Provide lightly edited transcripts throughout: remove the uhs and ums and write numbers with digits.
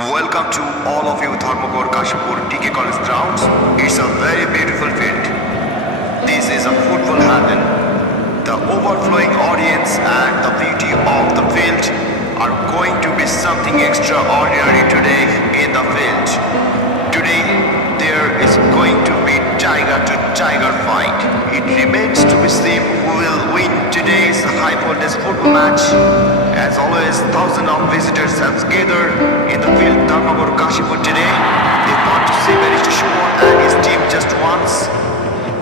Welcome to all of you Dharmagor Kashipur TK College grounds. It's a very beautiful field. This is a football heaven. The overflowing audience and the beauty of the field are going to be something extraordinary today in the field. Today there is going to be tiger to tiger fight. It remains to be seen who will win today's high voltage football match. As always, thousands of visitors have gathered in the field Dharmagor Kashipur today. They want to see Barrister Shumon and his team just once.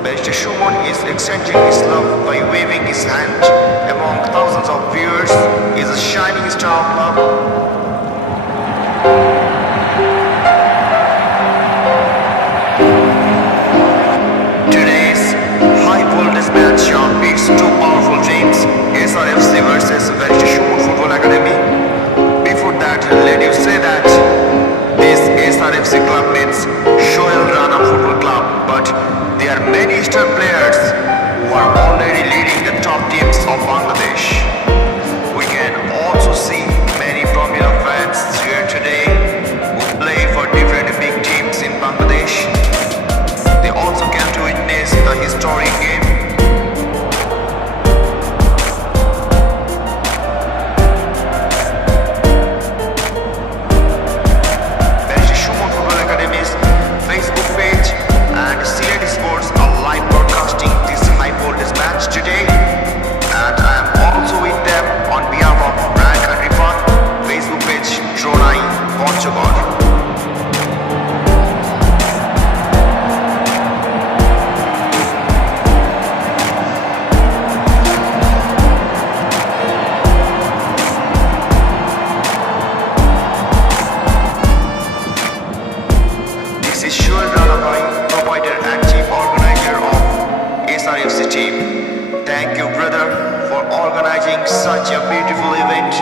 Barrister Shumon is exchanging his love by waving his hand among thousands of viewers. He is a shining star of love. Today's high voltage match showcases two powerful teams, SRFC versus Barrister Shumon Football Academy. Before that, let you say that this SRFC club means Shoel Rana Football Club, but there are many star players who are already leading the top teams of Bangladesh. We can also see many popular fans here today who play for different big teams in Bangladesh. They also came to witness the historic game. Barrister Shumon Football Academy's Facebook page and CLD Sports are live broadcasting this high voltage match today, and I am also with them on behalf of Rank and Rifan Facebook page Tronai Ponchagor. This is Shoel Rana, provider and chief organizer of SRFC team. Thank you, brother, for organizing such a beautiful event.